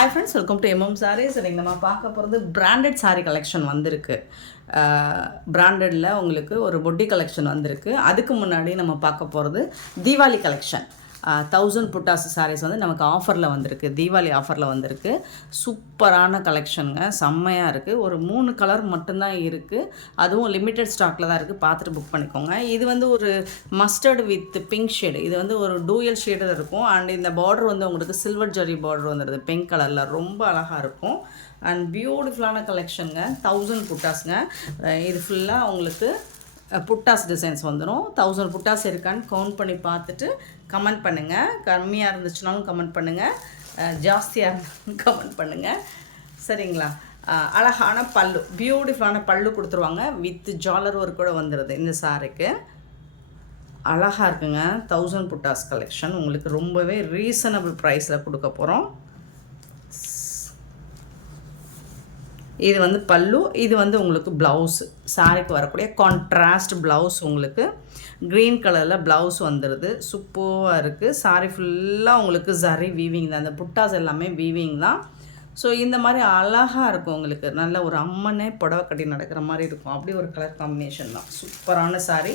Hi friends, welcome to MM Sarees. இன்றைக்கி நம்ம பார்க்க போகிறது பிராண்டட் சாரீ கலெக்ஷன் வந்திருக்கு. பிராண்டடில் உங்களுக்கு ஒரு பொட்டி கலெக்ஷன் வந்திருக்கு. அதுக்கு முன்னாடி நம்ம பார்க்க போகிறது தீபாவளி கலெக்ஷன். 1000 புட்டாஸ் சாரீஸ் வந்து நமக்கு ஆஃபரில் வந்திருக்கு, தீபாவளி ஆஃபரில் வந்திருக்கு. சூப்பரான கலெக்ஷனுங்க, செம்மையாக இருக்குது. ஒரு 3 கலர் மட்டும்தான் இருக்குது, அதுவும் லிமிட்டட் ஸ்டாக்கில் தான் இருக்குது. பார்த்துட்டு புக் பண்ணிக்கோங்க. இது வந்து ஒரு மஸ்டர்டு வித் பிங்க் ஷேடு, இது வந்து ஒரு டூயல் ஷேடில் இருக்கும். அண்ட் இந்த பார்டர் வந்து உங்களுக்கு சில்வர் ஜரி பார்டர் வந்துடுது, பிங்க் கலரில் ரொம்ப அழகாக இருக்கும். அண்ட் பியூட்டிஃபுல்லான கலெக்ஷனுங்க. 1000 புட்டாஸுங்க. இது ஃபுல்லாக உங்களுக்கு புட்டாஸ் டிசைன்ஸ் வந்துடும். 1000 புட்டாஸ் இருக்கான்னு கவுண்ட் பண்ணி பார்த்துட்டு கமெண்ட் பண்ணுங்கள். கம்மியாக இருந்துச்சுனாலும் கமெண்ட் பண்ணுங்கள், ஜாஸ்தியாக இருந்தாலும் கமெண்ட் பண்ணுங்கள், சரிங்களா? அழகான பல்லு, பியூட்டிஃபுல்லான பல்லு கொடுத்துருவாங்க. வித் ஜாலர் ஒர்க் கூட வந்துடுது இந்த சாரிக்கு. அழகாக இருக்குங்க. 1000 புட்டாஸ் கலெக்ஷன் உங்களுக்கு ரொம்பவே ரீசனபிள் ப்ரைஸில் கொடுக்க போகிறோம். இது வந்து பல்லு, இது வந்து உங்களுக்கு ப்ளவுஸு. சாரிக்கு வரக்கூடிய கான்ட்ராஸ்ட் ப்ளவுஸ், உங்களுக்கு க்ரீன் கலரில் ப்ளவுஸ் வந்துடுது. சூப்பராக இருக்குது. சாரி ஃபுல்லாக உங்களுக்கு சரி வீவிங் தான், அந்த புட்டாஸ் எல்லாமே வீவிங் தான். ஸோ இந்த மாதிரி அழகாக இருக்கும் உங்களுக்கு. நல்ல ஒரு அம்மனே புடவை கட்டி நடக்கிற மாதிரி இருக்கும். அப்படி ஒரு கலர் காம்பினேஷன் தான். சூப்பரான சாரி,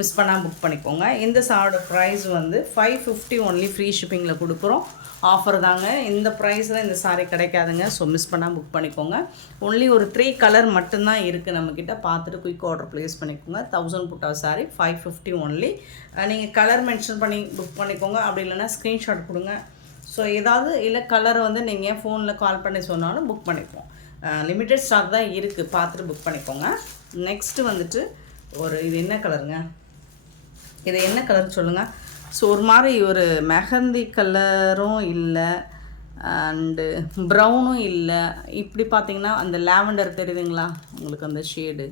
மிஸ் பண்ணால் புக் பண்ணிக்கோங்க. இந்த சாரோட ப்ரைஸ் வந்து 550 ஒன்லி, ஃப்ரீ ஷிப்பிங்கில் கொடுக்குறோம். ஆஃபர் தாங்க, இந்த ப்ரைஸில் இந்த சாரீ கிடைக்காதுங்க. ஸோ மிஸ் பண்ணால் புக் பண்ணிக்கோங்க. ஒன்லி ஒரு 3 கலர் மட்டும்தான் இருக்குது நம்மக்கிட்ட. பார்த்துட்டு குயிக் ஆர்டர் ப்ளேஸ் பண்ணிக்கோங்க. 1000 புட்டா சாரீ 550 ஒன்லி. நீங்கள் கலர் மென்ஷன் பண்ணி புக் பண்ணிக்கோங்க, அப்படி இல்லைன்னா ஸ்க்ரீன்ஷாட் கொடுங்க. ஸோ ஏதாவது இல்லை கலரை வந்து நீங்கள் ஃபோனில் கால் பண்ணி சொன்னாலும் புக் பண்ணிப்போம். லிமிட்டட் ஸ்டாக் தான் இருக்குது, பார்த்துட்டு புக் பண்ணிக்கோங்க. நெக்ஸ்ட்டு வந்துட்டு இது என்ன கலருங்க? இது என்ன கலர் சொல்லுங்கள்? ஸோ ஒரு மாதிரி ஒரு மெஹந்தி கலரும் இல்லை, அண்டு ப்ரௌனும் இல்லை. இப்படி பார்த்தீங்கன்னா அந்த லேவண்டர் தெரியுதுங்களா உங்களுக்கு? அந்த ஷேடு,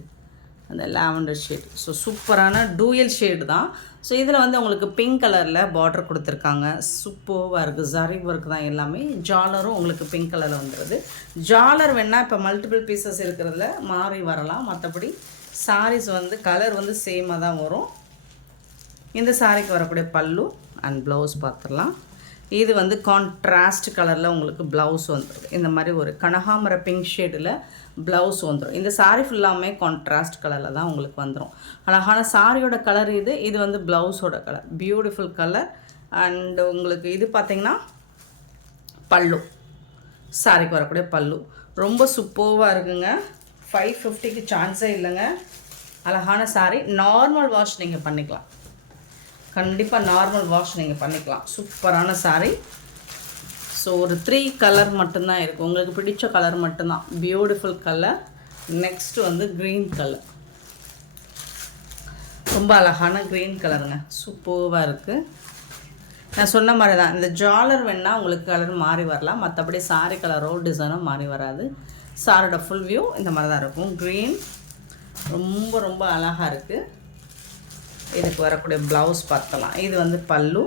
அந்த லேவண்டர் ஷேடு. ஸோ சூப்பரான டூயல் ஷேடு தான். ஸோ இதில் வந்து உங்களுக்கு பிங்க் கலரில் பார்டர் கொடுத்துருக்காங்க. சூப்பராக இருக்குது. ஜரி ஒர்க் தான் எல்லாமே. ஜாலரும் உங்களுக்கு பிங்க் கலரில் வந்துடுது. ஜாலர் வேணால் இப்போ மல்டிபிள் பீசஸ் இருக்கிறதுல மாறி வரலாம், மற்றபடி சாரீஸ் வந்து கலர் வந்து சேமாக தான் வரும். இந்த சாரிக்கு வரக்கூடிய பல்லு அண்ட் ப்ளவுஸ் பார்த்துடலாம். இது வந்து கான்ட்ராஸ்ட் கலரில் உங்களுக்கு ப்ளவுஸ் வந்துடும். இந்த மாதிரி ஒரு கனகாமர பிங்க் ஷேடில் ப்ளவுஸ் வந்துடும். இந்த சாரீ ஃபுல்லாமே கான்ட்ராஸ்ட் கலரில் தான் உங்களுக்கு வந்துடும். அழகான சாரியோட கலர் இது. இது வந்து ப்ளவுஸோட கலர், பியூட்டிஃபுல் கலர். அண்டு உங்களுக்கு இது பார்த்திங்கன்னா பல்லு, சாரிக்கு வரக்கூடிய பல்லு ரொம்ப சூப்பராக இருக்குங்க. 550க்கு சான்ஸே இல்லைங்க. அழகான சாரீ. நார்மல் வாஷ் நீங்கள் பண்ணிக்கலாம், கண்டிப்பாக நார்மல் வாஷ் நீங்கள் பண்ணிக்கலாம். சூப்பரான சாரீ. ஸோ ஒரு 3 கலர் மட்டும்தான் இருக்குது, உங்களுக்கு பிடிச்ச கலர் மட்டும்தான். Beautiful colour. நெக்ஸ்ட்டு வந்து க்ரீன் கலர், ரொம்ப அழகான க்ரீன் கலருங்க. சூப்பராக இருக்குது. நான் சொன்ன மாதிரி தான், இந்த ஜாலர் வேணால் உங்களுக்கு கலர் மாறி வரலாம், மற்றபடி சாரீ கலரோ டிசைனோ மாறி வராது. சாரோட ஃபுல் வியூ இந்த மாதிரி தான் இருக்கும். க்ரீன் ரொம்ப ரொம்ப அழகாக இருக்குது. இதுக்கு வரக்கூடிய ப்ளவுஸ் பார்க்கலாம். இது வந்து பல்லு,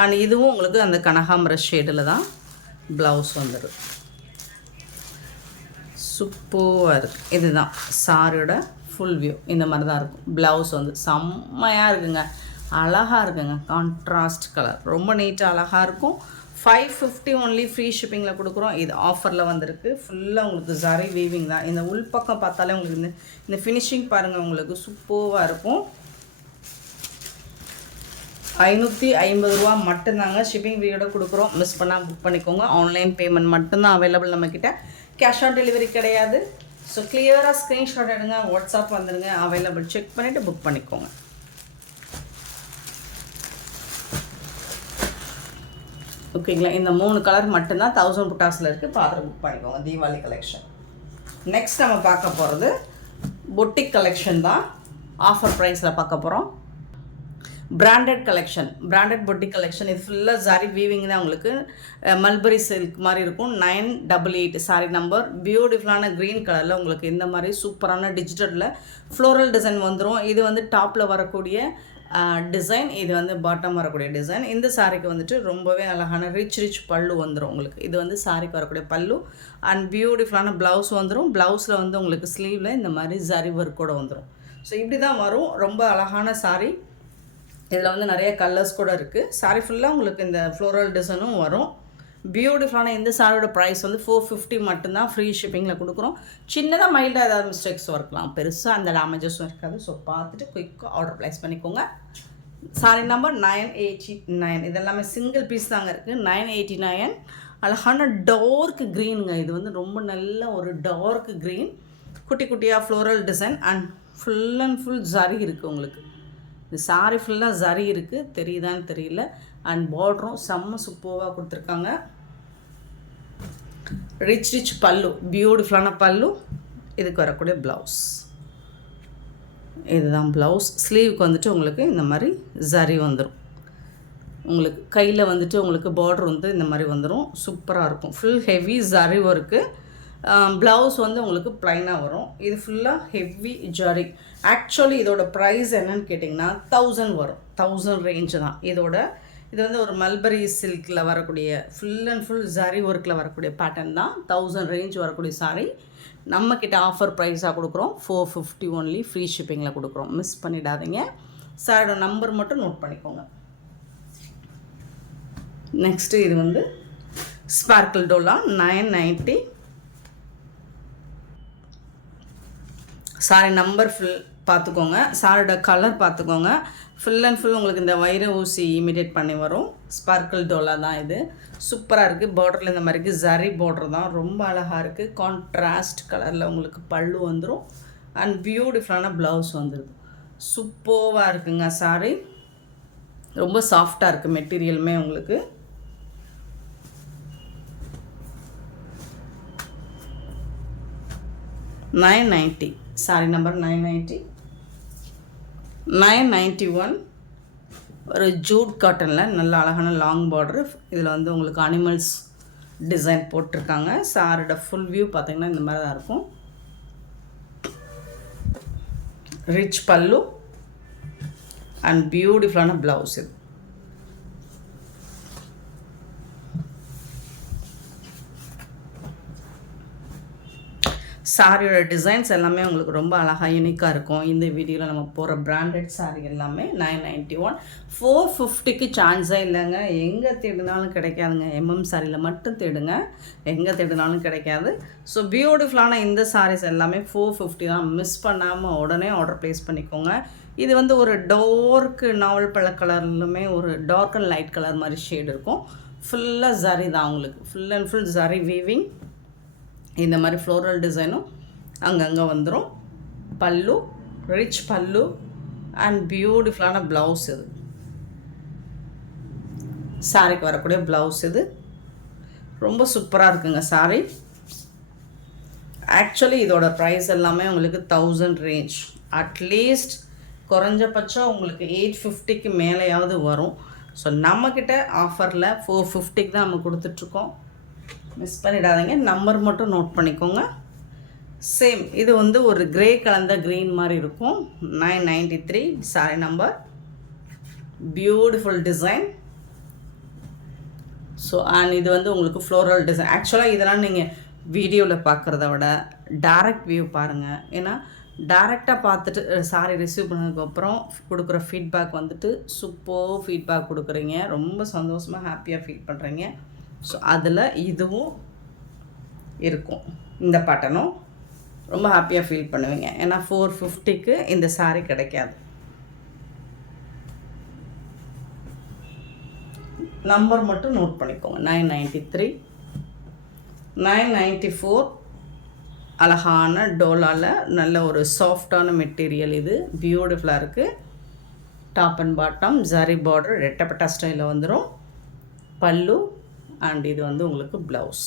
அண்ட் இதுவும் உங்களுக்கு அந்த கனகாம்பர ஷேடில் தான் ப்ளவுஸ் வந்துடும். சூப்பராக இருக்குது. இதுதான் சாரியோட ஃபுல் வியூ. இந்த மாதிரி தான் இருக்கும். ப்ளவுஸ் வந்து செம்மையாக இருக்குங்க, அழகாக இருக்குங்க. கான்ட்ராஸ்ட் கலர், ரொம்ப நீட்டாக அழகாக இருக்கும். 550 ஒன்லி, ஃப்ரீ ஷிப்பிங்கில் கொடுக்குறோம். இது ஆஃபரில் வந்திருக்கு. ஃபுல்லாக உங்களுக்கு ஜரி வீவிங் தான். இந்த உள்பக்கம் பார்த்தாலே உங்களுக்கு இந்த ஃபினிஷிங் பாருங்கள், உங்களுக்கு சூப்பராக இருக்கும். 550 ரூபா மட்டும்தாங்க. ஷிப்பிங் ஃப்ரீயோட கொடுக்குறோம். மிஸ் பண்ணால் புக் பண்ணிக்கோங்க. ஆன்லைன் பேமெண்ட் மட்டும்தான் அவைலபிள் நம்மக்கிட்ட. கேஷ் ஆன் டெலிவரி கிடையாது. ஸோ கிளியராக ஸ்க்ரீன்ஷாட் எடுங்க, வாட்ஸ்அப் வந்துடுங்க. அவைலபிள் செக் பண்ணிவிட்டு புக் பண்ணிக்கோங்க. ஓகேங்களா? இந்த 3 கலர் மட்டும்தான் 1000 புட்டாஸில் இருக்குது. பார்த்துட்டு புக் பண்ணிக்கோங்க. தீபாவளி கலெக்ஷன். நெக்ஸ்ட் நம்ம பார்க்க போகிறது பொட்டிக் கலெக்ஷன் தான். ஆஃபர் ப்ரைஸில் பார்க்க போகிறோம். Branded collection, branded boutique collection. இது ஃபுல்லாக சாரி வீவிங் தான். உங்களுக்கு மல்பரி சில்க் மாதிரி இருக்கும். 988 சாரி நம்பர். பியூட்டிஃபுல்லான க்ரீன் கலரில் உங்களுக்கு இந்த மாதிரி சூப்பரான டிஜிட்டலில் ஃப்ளோரல் டிசைன் வந்துடும். இது வந்து டாப்பில் வரக்கூடிய டிசைன், இது வந்து பாட்டம் வரக்கூடிய டிசைன். இந்த சாரிக்கு வந்துட்டு ரொம்பவே அழகான ரிச் பல்லு வந்துடும் உங்களுக்கு. இது வந்து சாரிக்கு வரக்கூடிய பல்லு அண்ட் பியூட்டிஃபுல்லான ப்ளவுஸ் வந்துடும். ப்ளவுஸில் வந்து உங்களுக்கு ஸ்லீவில் இந்த மாதிரி ஜரி ஒர்க் கூட வந்துடும். ஸோ இப்படி தான் வரும். ரொம்ப அழகான சாரி. இதில் வந்து நிறைய கலர்ஸ் கூட இருக்குது. சாரி ஃபுல்லாக உங்களுக்கு இந்த ஃப்ளோரல் டிசைனும் வரும். பியூட்டிஃபுல்லான இந்த சாரியோட ப்ரைஸ் வந்து 450 மட்டும்தான். ஃப்ரீ ஷிப்பிங்கில் கொடுக்குறோம். சின்னதாக மைல்டாக ஏதாவது மிஸ்டேக்ஸும் இருக்கலாம், பெருசாக அந்த டேமேஜஸும் இருக்காது. ஸோ பார்த்துட்டு குயிக்காக ஆர்டர் ப்ளேஸ் பண்ணிக்கோங்க. Sorry number 989. இதெல்லாமே சிங்கிள் பீஸ் தாங்க இருக்குது. 989. அழகான டார்க் க்ரீனுங்க. இது வந்து ரொம்ப நல்ல ஒரு டார்க் க்ரீன், குட்டி குட்டியாக floral design and full and full zari இருக்குது உங்களுக்கு. இந்த சாரி ஃபுல்லாக ஜரி இருக்குது, தெரியுதான்னு தெரியல. அண்ட் பார்டரும் செம்ம சூப்பராக கொடுத்துருக்காங்க. ரிச் பல்லு, பியூட்டிஃபுல்லான பல்லு. இதுக்கு வரக்கூடிய ப்ளவுஸ், இதுதான் ப்ளவுஸ். ஸ்லீவுக்கு வந்துட்டு உங்களுக்கு இந்த மாதிரி ஜரி வந்துடும். உங்களுக்கு கையில் வந்துட்டு உங்களுக்கு பார்டர் வந்து இந்த மாதிரி வந்துடும். சூப்பராக இருக்கும். Full heavy zari work. Blouse வந்து உங்களுக்கு ப்ளைனாக வரும். இது ஃபுல்லாக ஹெவி ஜரி. ஆக்சுவலி இதோட ப்ரைஸ் என்னன்னு கேட்டிங்கன்னா 1000 வரும். 1000 ரேஞ்சு தான் இதோட. இது வந்து ஒரு மல்பரி சில்கில் வரக்கூடிய ஃபுல் அண்ட் ஃபுல் ஜரி ஒர்க்கில் வரக்கூடிய பேட்டர்ன் தான். 1000 ரேஞ்ச் வரக்கூடிய சாரி நம்மக்கிட்ட ஆஃபர் ப்ரைஸாக கொடுக்குறோம். 450 ஒன்லி. ஃப்ரீ ஷிப்பிங்கில் கொடுக்குறோம். மிஸ் பண்ணிடாதீங்க. சாரோட நம்பர் மட்டும் நோட் பண்ணிக்கோங்க. நெக்ஸ்ட்டு இது வந்து sparkle Dola 990. Sorry number full பார்த்துக்கோங்க. சாரோட கலர் பார்த்துக்கோங்க. ஃபுல் அண்ட் ஃபுல் உங்களுக்கு இந்த வைர ஊசி இமிடியேட் பண்ணி வரும். ஸ்பார்க்கிள் டோலா தான் இது. சூப்பராக இருக்குது. பார்டரில் இந்த மாதிரிக்கு ஜரி பார்டர் தான், ரொம்ப அழகாக இருக்குது. கான்ட்ராஸ்ட் கலரில் உங்களுக்கு பல்லு வந்துடும் அண்ட் பியூட்டிஃபுல்லான ப்ளவுஸ் வந்துடுது. சூப்பராக இருக்குங்க சாரி. ரொம்ப சாஃப்டாக இருக்குது மெட்டீரியலுமே உங்களுக்கு. $990. Sorry number 990. 991. ஒரு ஜூட் காட்டனில் நல்ல அழகான லாங் பார்டரு. இதில் வந்து உங்களுக்கு அனிமல்ஸ் டிசைன் போட்டிருக்காங்க. சாரோட ஃபுல் வியூ பார்த்திங்கன்னா இந்த மாதிரி தான் இருக்கும். ரிச் பல்லு அண்ட் பியூட்டிஃபுல்லான ப்ளவுஸ். இது சாரியோட டிசைன்ஸ் எல்லாமே உங்களுக்கு ரொம்ப அழகாக யூனிக்காக இருக்கும். இந்த வீடியோவில் நம்ம போகிற பிராண்டட் சாரி எல்லாமே 991. 450க்கு சான்ஸே இல்லைங்க. எங்கே தேடினாலும் கிடைக்காதுங்க. சாரியில் மட்டும் தேடுங்க, எங்கே தேடினாலும் கிடைக்காது. ஸோ பியூட்டிஃபுல்லான இந்த சாரீஸ் எல்லாமே 450 தான். மிஸ் பண்ணாமல் உடனே ஆர்டர் ப்ளேஸ் பண்ணிக்கோங்க. இது வந்து ஒரு டார்க் நாவல் பழ கலர்லுமே ஒரு டார்க் அண்ட் லைட் கலர் மாதிரி ஷேட் இருக்கும். ஃபுல்லாக ஜரி தான் உங்களுக்கு. Full and full zari weaving. இந்த மாதிரி ஃப்ளோரல் டிசைனும் அங்கங்கே வந்துடும். பல்லு, ரிச் பல்லு அண்ட் பியூட்டிஃபுல்லான ப்ளவுஸ். இது சாரிக்கு வரக்கூடிய ப்ளவுஸ். இது ரொம்ப சூப்பராக இருக்குங்க சாரி. ஆக்சுவலி இதோட ப்ரைஸ் எல்லாமே உங்களுக்கு 1000 ரேஞ்ச். அட்லீஸ்ட் குறைஞ்சபட்சம் உங்களுக்கு 850க்கு மேலேயாவது வரும். ஸோ நம்மக்கிட்ட ஆஃபரில் 450க்கு தான் நம்ம கொடுத்துட்ருக்கோம். மிஸ் பண்ணிடாதீங்க. நம்பர் மட்டும் நோட் பண்ணிக்கோங்க. சேம் இது வந்து ஒரு கிரே கலந்த க்ரீன் மாதிரி இருக்கும். 993 sorry number. Beautiful design. So and இது வந்து உங்களுக்கு ஃப்ளோரல் டிசைன். ஆக்சுவலாக இதெல்லாம் நீங்கள் வீடியோவில் பார்க்குறத விட டைரக்ட் வியூ பாருங்கள். ஏன்னா டைரெக்டாக பார்த்துட்டு சாரி ரிசீவ் பண்ணதுக்கப்புறம் கொடுக்குற ஃபீட்பேக் வந்துட்டு சூப்பர் ஃபீட்பேக் கொடுக்குறீங்க. ரொம்ப சந்தோஷமாக ஹாப்பியாக ஃபீல் பண்ணுறீங்க. ஸோ அதில் இதுவும் இருக்கும். இந்த பேட்டர்னும் ரொம்ப ஹாப்பியாக ஃபீல் பண்ணுவீங்க. ஏன்னா 450க்கு இந்த சாரீ கிடைக்காது. நம்பர் மட்டும் நோட் பண்ணிக்கோங்க. 993. 994 அழகான டோலாவில் நல்ல ஒரு சாஃப்டான மெட்டீரியல். இது பியூட்டிஃபுல்லாக இருக்குது. Top and bottom zari border ரெட்டப்பட்டா ஸ்டைலில் வந்துடும். பல்லு அண்ட் இது வந்து உங்களுக்கு ப்ளவுஸ்.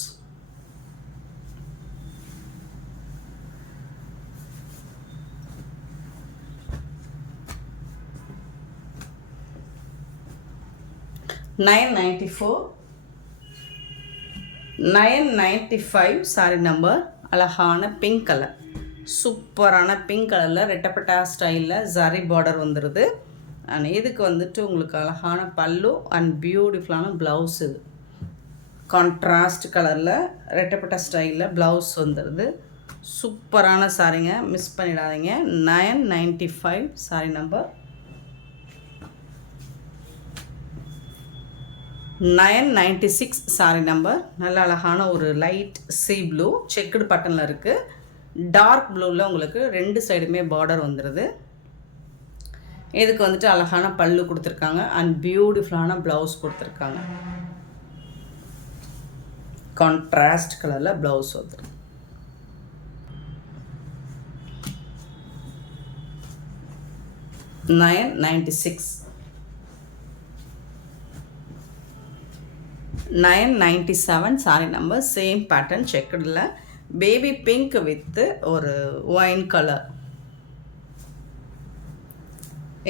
$994. 995 சாரி நம்பர். அழகான பிங்க் கலர், சூப்பரான பிங்க் கலரில் ரெட்டப்பட்டா ஸ்டைலில் ஜரி பார்டர் வந்துடுது. அண்ட் இதுக்கு வந்துட்டு உங்களுக்கு அழகான பல்லு அண்ட் பியூட்டிஃபுல்லான ப்ளவுஸ். இது கான்ட்ராஸ்ட் கலரில் ரெட்டப்பட்டா ஸ்டைலில் ப்ளவுஸ் வந்துடுது. சூப்பரான சாரிங்க, மிஸ் பண்ணிடாதீங்க. 995 சாரி நம்பர். 996 sorry number. நல்ல அழகான ஒரு லைட் சீ ப்ளூ செக்குடு பட்டனில் இருக்குது. டார்க் ப்ளூவில் உங்களுக்கு 2 சைடுமே பார்டர் வந்துடுது. இதுக்கு வந்துட்டு அழகான பல்லு கொடுத்துருக்காங்க அண்ட் பியூட்டிஃபுல்லான ப்ளவுஸ் கொடுத்துருக்காங்க. கான்ட்ராஸ்ட் கலரில் ப்ளவுஸ் வந்துடும். $996. 997 சாரி நம்பர். சேம் பேட்டர்ன் செக்குடில் பேபி பிங்க் வித் ஒரு ஒயின் கலர்.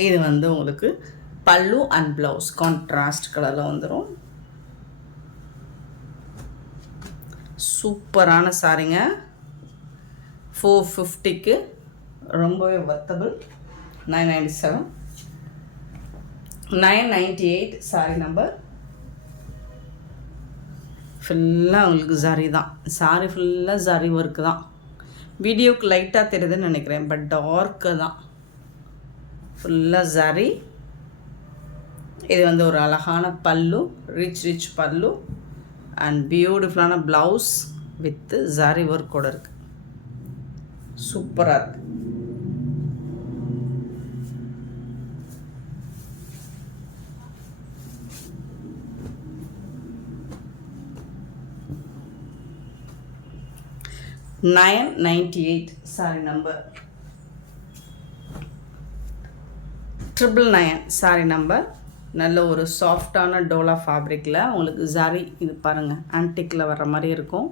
இது வந்து உங்களுக்கு பல்லு அண்ட் ப்ளவுஸ் கான்ட்ராஸ்ட் கலரில் வந்துடும். சூப்பரான சாரிங்க. 450க்கு ரொம்பவே வர்த்தபிள். 997. 998 சாரி நம்பர். ஃபுல்லாக உங்களுக்கு ஜரி தான். சாரி ஃபுல்லாக ஜரி ஒர்க்கு தான். வீடியோவுக்கு லைட்டாக தெரியுதுன்னு நினைக்கிறேன், பட் டார்க்கு தான். ஃபுல்லாக ஜரி. இது வந்து ஒரு அழகான பல்லு, ரிச் பல்லு அண்ட் பியூட்டிஃபுல்லான ப்ளவுஸ் வித் ஜரி ஒர்க்கோடு இருக்குது. சூப்பராக இருக்குது. $998 சாரி நம்பர். 999 sorry number. நல்ல ஒரு சாஃப்டான டோலா ஃபேப்ரிக்கில் உங்களுக்கு ஜரி, இது பாருங்கள், ஆன்டிக்கில் வர்ற மாதிரி இருக்கும்.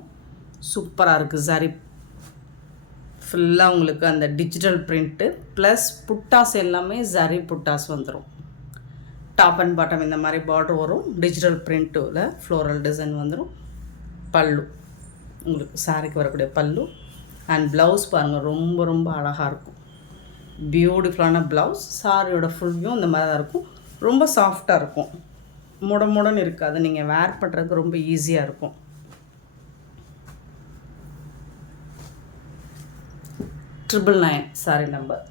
சூப்பராக இருக்குது. ஜரி ஃபுல்லாக உங்களுக்கு அந்த டிஜிட்டல் பிரிண்ட்டு ப்ளஸ் புட்டாஸ் எல்லாமே ஜரி புட்டாஸ் வந்துடும். டாப் அண்ட் பாட்டம் இந்த மாதிரி பார்டர் வரும். டிஜிட்டல் பிரிண்ட்டில் ஃப்ளோரல் டிசைன் வந்துடும். பல்லு உங்களுக்கு சாரிக்கு வரக்கூடிய பல்லு அண்ட் ப்ளவுஸ் பாருங்கள், ரொம்ப அழகாக இருக்கும். பியூட்டிஃபுல்லான ப்ளவுஸ். சாரியோட ஃபுல்லும் இந்த மாதிரி தான் இருக்கும். ரொம்ப சாஃப்டாக இருக்கும். முடன்னு இருக்காது. நீங்கள் வேர் பண்ணுறதுக்கு ரொம்ப ஈஸியாக இருக்கும். $999 சாரி நம்பர்.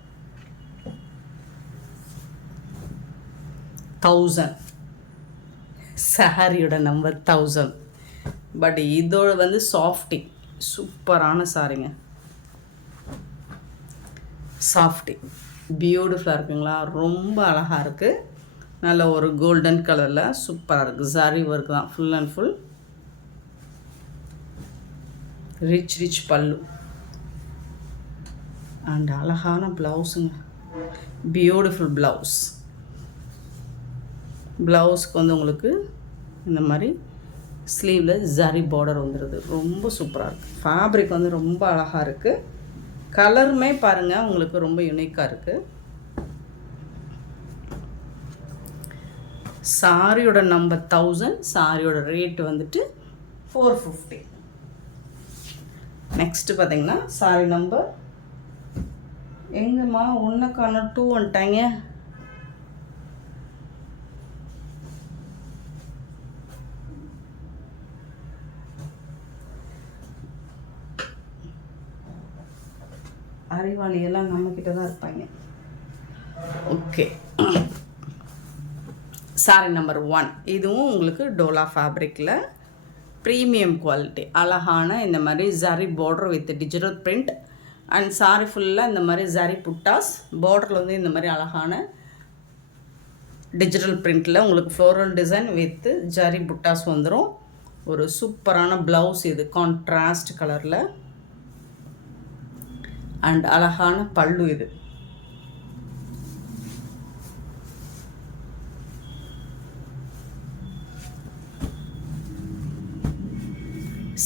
1000 சாரியோட நம்பர் 1000. பட் இதோட வந்து சாஃப்டி, சூப்பரான சாரிங்க. சாஃப்டி பியூட்டிஃபுல்லாக இருக்குங்களா, ரொம்ப அழகாக இருக்குது. நல்ல ஒரு கோல்டன் கலரில் சூப்பராக இருக்குது. சாரி ஒர்க் தான் ஃபுல் அண்ட் ஃபுல். ரிச் பல்லு அண்ட் அழகான ப்ளவுஸுங்க. Beautiful blouse. ப்ளவுஸ்க்கு வந்து உங்களுக்கு இந்த மாதிரி ஸ்லீவில் ஜரி பார்டர் வந்துடுது. ரொம்ப சூப்பராக இருக்குது. ஃபேப்ரிக் வந்து ரொம்ப அழகாக இருக்குது. கலருமே பாருங்கள் உங்களுக்கு ரொம்ப யூனிக்காக இருக்குது. சாரியோட நம்பர் 1000. சாரியோட ரேட் வந்துட்டு 450. நெக்ஸ்ட்டு பார்த்தீங்கன்னா சாரி நம்பர் எங்கம்மா ஒன்றுக்கான 2 வந்துட்டாங்க. அறிவாளியெல்லாம் நம்மக்கிட்ட தான் இருப்பாங்க. Okay, sorry number 1. இதுவும் உங்களுக்கு டோலா ஃபேப்ரிக்கில் ப்ரீமியம் குவாலிட்டி. அழகான இந்த மாதிரி zari border with digital print and sorry ஃபுல்லாக இந்த மாதிரி ஜரி புட்டாஸ். பார்டரில் வந்து இந்த மாதிரி அழகான டிஜிட்டல் பிரிண்டில் உங்களுக்கு ஃப்ளோரல் டிசைன் வித் ஜரி புட்டாஸ் வந்துடும். ஒரு சூப்பரான ப்ளவுஸ். இது கான்ட்ராஸ்ட் கலரில் அண்ட் அழகான பல்லு. இது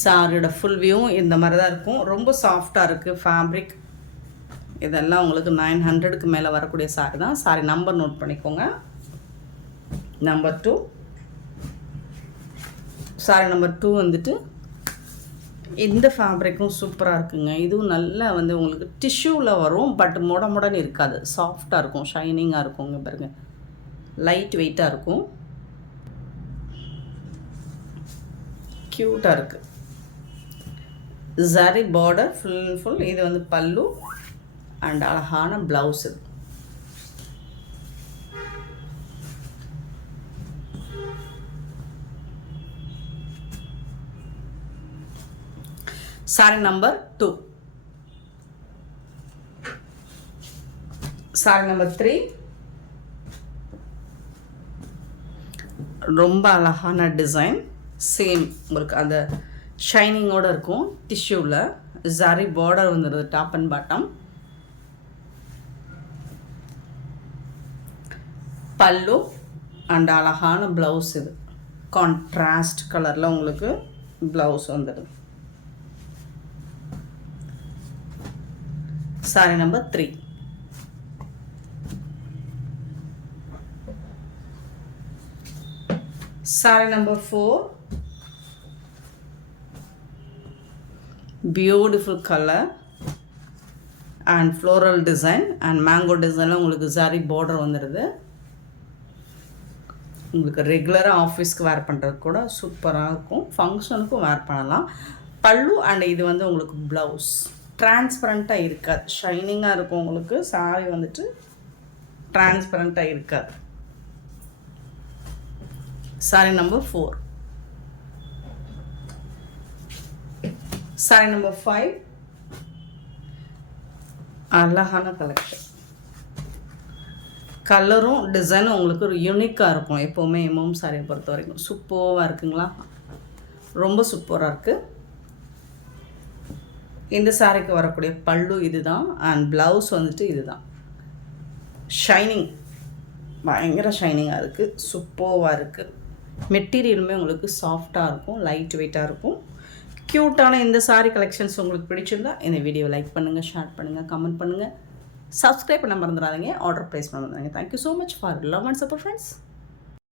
சாரியோட ஃபுல் வியூவும் இந்த மாதிரி தான் இருக்கும். ரொம்ப சாஃப்டாக இருக்குது ஃபேப்ரிக். இதெல்லாம் உங்களுக்கு 900க்கு மேலே வரக்கூடிய சாரி தான். சாரி நம்பர் நோட் பண்ணிக்கோங்க. நம்பர் 2. சாரி நம்பர் 2 வந்துட்டு இந்த ஃபேப்ரிக்கும் சூப்பராக இருக்குங்க. இதுவும் நல்லா வந்து உங்களுக்கு டிஷ்யூவில் வரும், பட் முடன்னு இருக்காது. சாஃப்டாக இருக்கும், ஷைனிங்காக இருக்குங்க. பாருங்கள், லைட் வெயிட்டாக இருக்கும். க்யூட்டாக இருக்குது. Zari border full. இது வந்து பல்லு அண்ட் அழகான ப்ளவுஸ். இது saree number 2. saree number 3. ரொம்ப அழகான டிசைன். சேம் உங்களுக்கு அந்த ஷைனிங்கோடு இருக்கும். டிஷ்யூவில் ஜரி பார்டர் வந்துடுது டாப் அண்ட் பாட்டம். பல்லு அண்ட் அழகான ப்ளவுஸ். இது கான்ட்ராஸ்ட் கலரில் உங்களுக்கு ப்ளவுஸ் வந்துடுது. saree number 3. saree number 4. Beautiful color and floral design and mango design. உங்களுக்கு zari border வந்துடுது. உங்களுக்கு ரெகுலராக ஆஃபீஸ்க்கு வேர் பண்ணுறது கூட சூப்பராக இருக்கும். ஃபங்க்ஷனுக்கும் வேர் பண்ணலாம். பல்லு அண்ட் இது வந்து உங்களுக்கு ப்ளவுஸ். டிரான்ஸ்பரண்ட்டாக இருக்காது, ஷைனிங்காக இருக்கும். உங்களுக்கு சாரி வந்துட்டு டிரான்ஸ்பரண்ட்டாக இருக்காது. saree number 4. saree number 5. அழகான கலெக்ஷன். கலரும் டிசைனும் உங்களுக்கு ஒரு யூனிக்காக இருக்கும். எப்போவுமே எம்எம் சாரியை பொறுத்த வரைக்கும் சூப்பராக இருக்குங்களா, ரொம்ப சூப்பராக இருக்குது. இந்த சாரிக்கு வரக்கூடிய பல்லு இது தான் அண்ட் ப்ளவுஸ் வந்துட்டு இது தான். ஷைனிங் பயங்கர ஷைனிங்காக இருக்குது, சூப்பராக இருக்குது. மெட்டீரியலுமே உங்களுக்கு சாஃப்டாக இருக்கும், லைட் வெயிட்டாக இருக்கும். க்யூட்டான இந்த சாரீ கலெக்ஷன்ஸ் உங்களுக்கு பிடிச்சிருந்தா இந்த வீடியோ லைக் பண்ணுங்கள், ஷேர் பண்ணுங்கள், கமெண்ட் பண்ணுங்கள், சப்ஸ்கிரைப் பண்ண மறந்துடாதீங்க, ஆர்டர் ப்ளேஸ் பண்ண மறந்துடாதீங்க. Thank you so much for love and support friends.